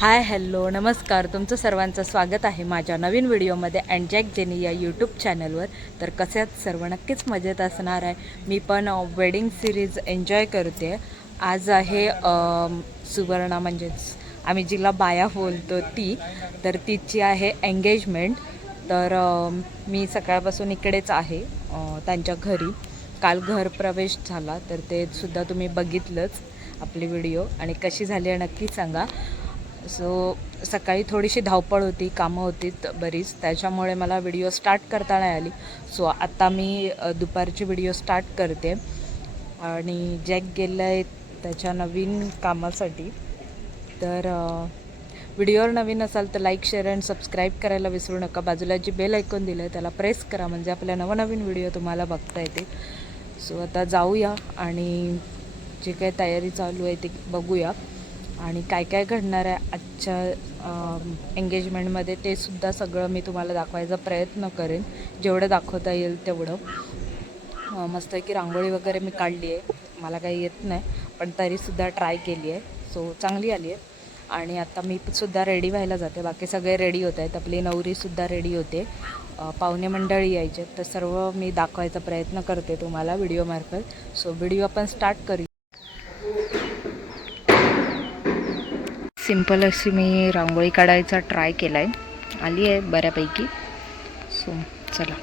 Hi hello नमस्कार, तुमचं सर्वांचं स्वागत आहे माझ्या नवीन व्हिडिओमध्ये अँड जॅक जेनी या यूट्यूब चॅनलवर. तर कसे आहात सर्व? नक्कीच मजेत असणार आहे. मी पण वेडिंग सिरीज एन्जॉय करते. आज आहे सुवर्णा, म्हणजेच आम्ही जिला बाया बोलतो ती, तर तिची आहे एंगेजमेंट. तर मी सकाळपासून इकडेच आहे त्यांच्या घरी. काल घरप्रवेश झाला, तर ते सुद्धा तुम्ही बघितलंच आपली व्हिडिओ, आणि कशी झाली आहे नक्की सांगा. सकाळी थोडीशी धावपळ होती, कामं होती बरीच, त्याच्यामुळे मला व्हिडिओ स्टार्ट करता नाही आली. आता मी दुपारची व्हिडिओ स्टार्ट करते. आणि जॅक गेला आहे त्याच्या नवीन कामासाठी. तर व्हिडिओवर नवीन असाल तर लाईक, शेअर अँड सबस्क्राईब करायला विसरू नका. बाजूला जी बेल आयकॉन दिलं आहे त्याला प्रेस करा, म्हणजे आपल्या नवनवीन व्हिडिओ तुम्हाला बघता येते. आता जाऊया आणि जे काही तयारी चालू आहे ते बघूया, आणि काय काय घडणार आहे आजच्या एंगेजमेंटमध्ये ते सुद्धा सगळं मी तुम्हाला दाखवायचा प्रयत्न करेन, जेवढं दाखवता येईल तेवढं. मस्त आहे की रांगोळी वगैरे मी काढली आहे, मला काही येत नाही पण तरीसुद्धा ट्राय केली आहे, चांगली आली आहे. आणि आता मी सुद्धा रेडी व्हायला जाते. बाकी सगळे रेडी होत आहेत, आपली नवरीसुद्धा रेडी होते, पाहुणे मंडळी यायचे, तर सर्व मी दाखवायचा प्रयत्न करते तुम्हाला व्हिडिओमार्फत. व्हिडिओ आपण स्टार्ट करू. सिंपल अशी मी रांगोळी काढायचा ट्राय केला आहे, आली आहे बऱ्यापैकी. चला.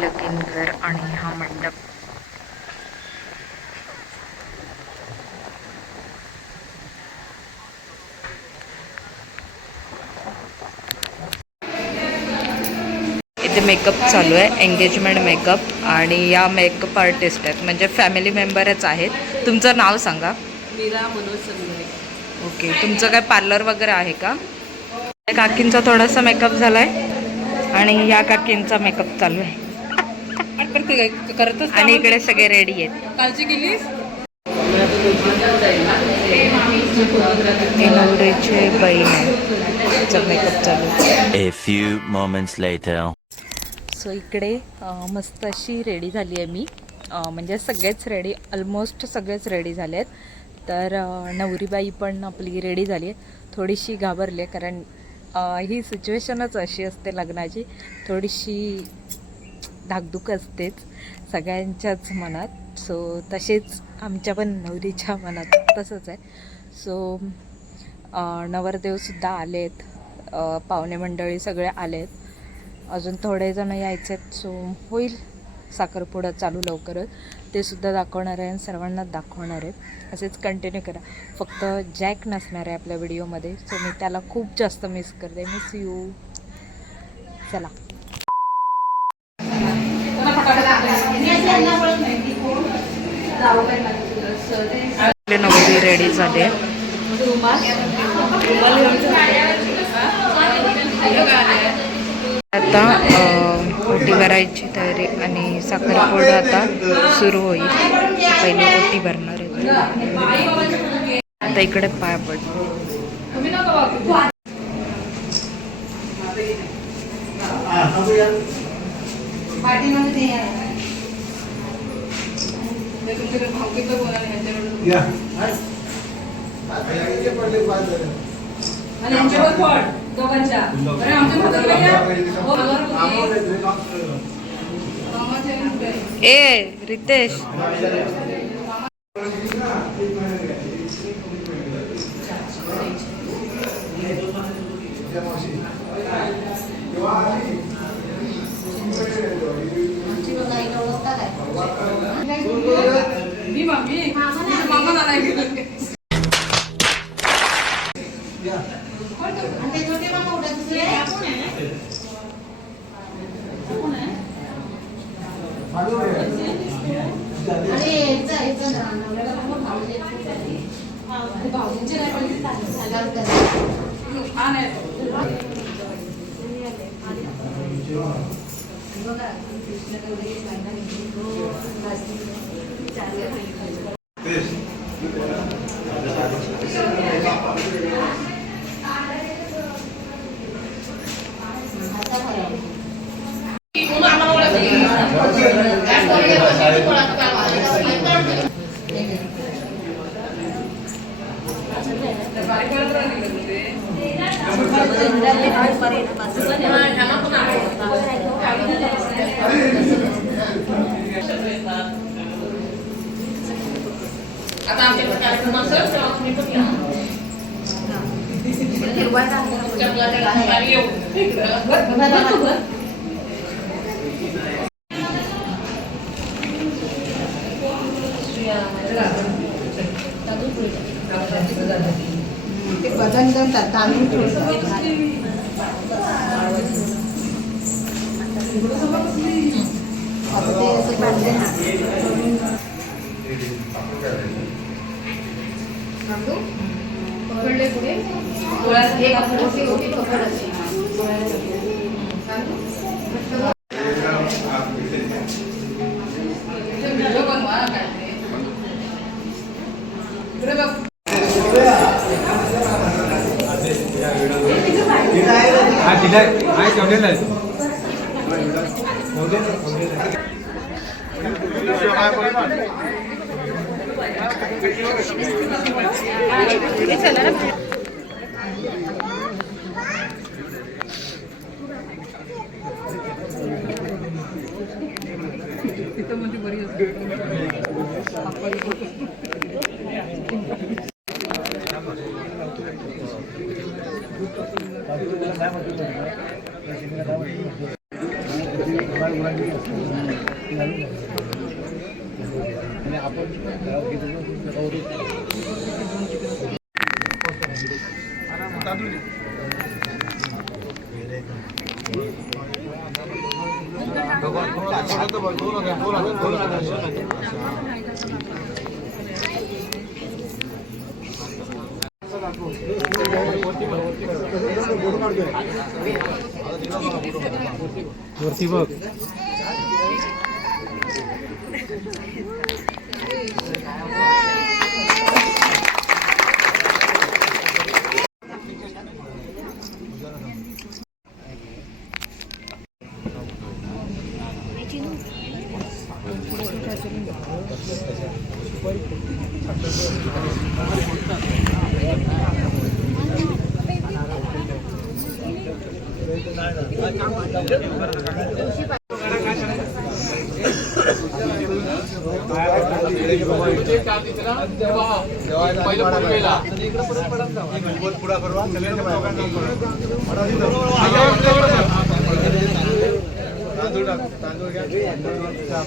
लगीन घर आणि हा मंडप. इथे मेकअप चालू आहे, एंगेजमेंट मेकअप, आणि या मेकअप आर्टिस्ट आहेत, म्हणजे फॅमिली मेंबरच आहेत. तुमचं नाव सांगा. मीरा मनोज संघरे. ओके, तुमचं काय पार्लर वगैरे आहे का? काकींचा थोडासा मेकअप झाला आहे, आणि या काकींचा मेकअप चालू आहे, आणि इकडे सगळे रेडी आहेत. कालची केलीस नवरीचे बहीण आहे, तिचा मेकअप चालू आहे. A few moments later. इकडे मस्त अशी रेडी झाली आहे मी, म्हणजे सगळेच रेडी, ऑलमोस्ट सगळेच रेडी झाले आहेत. तर नवरीबाई पण आपली रेडी झाली आहे. थोडीशी घाबरली आहे, कारण ही सिच्युएशनच अशी असते लग्नाची, थोडीशी धाकधूक असतेच सगळ्यांच्याच मनात. तसेच आमच्या पण नवरीच्या मनात तसंच आहे. नवरदेवसुद्धा आलेत, पाहुणे मंडळी सगळे आलेत, अजून थोडे जण यायचे आहेत. होईल साखरपुडा चालू लवकरच, ते सुद्धा दाखवणार आहे आणि सर्वांनाच दाखवणार आहे. असेच कंटिन्यू करा. फक्त जॅक नसणार आहे आपल्या व्हिडिओमध्ये, मी त्याला खूप जास्त मिस करते. Miss you. चला. नवरी रेडी झाली आहे. आता ओटी भरायची तयारी, आणि साखरपुडा आता सुरू होईल. पहिले ओटी भरणार आहे. आता इकडे पाय पडतो. ए रितेश, आता आमच्याकडे कार्यक्रम असेल तेव्हा तुम्ही पण या. ते बदन जमतात तांदूळ आता ते असं काढले ना पकडले पुढे एक मोठी मोठी पकडायची व्हिडिओ बनवा काय ते. इकडे बघ. वरती बघ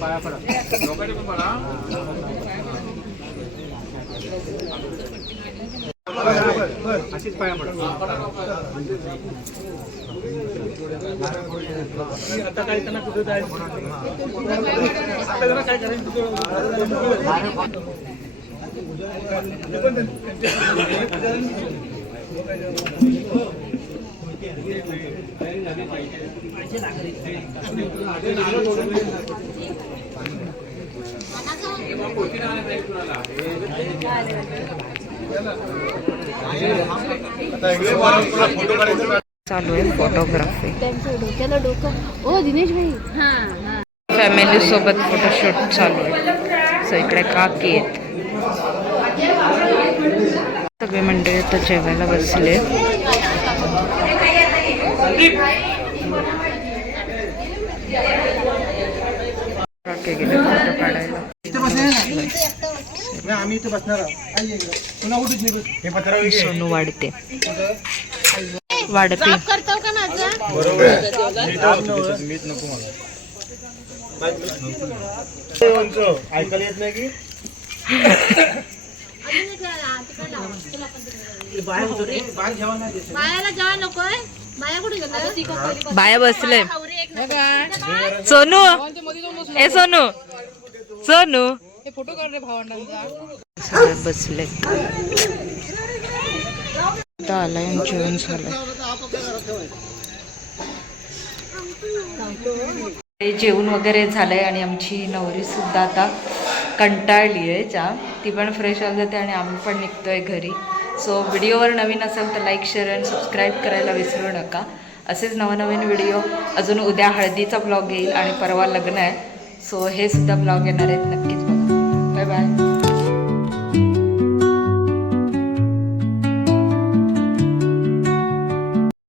पाया पडा अशीच पाया पडा आता काय त्यांना कुठे जायचं आता काय करायचं चालू आहे फोटोग्राफी. डोक्याला डोकं ओ दिनेश भाई फॅमिली सोबत फोटोशूट चालू आहे. सो इकडे काकी आहेत. सगळे मंडळी आता जेवायला बसले. काकी गेले फोटो काढायला. आम्ही इथे बसणार सोनू वाढते वाढते. ऐकायला येत नाही की बाया बसले. सोनू ए सोनू सोनू फोटो काढ रे भावंडांचा. सगळे बसले. आलाय जेवण झालं. जेवण वगैरे झालंय आणि आमची नवरी सुद्धा आता कंटाळली आहे जाम. ती पण फ्रेश होत जाते आणि आम्ही पण निघतोय घरी. सो व्हिडिओवर नवीन असेल तर लाईक शेअर आणि सबस्क्राईब करायला विसरू नका. असेच नवनवीन व्हिडिओ. अजून उद्या हळदीचा ब्लॉग येईल आणि परवा लग्न आहे. सो हे सुद्धा ब्लॉग येणार आहेत. नक्कीच बघा. Bye bye.